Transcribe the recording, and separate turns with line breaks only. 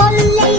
கொல்லை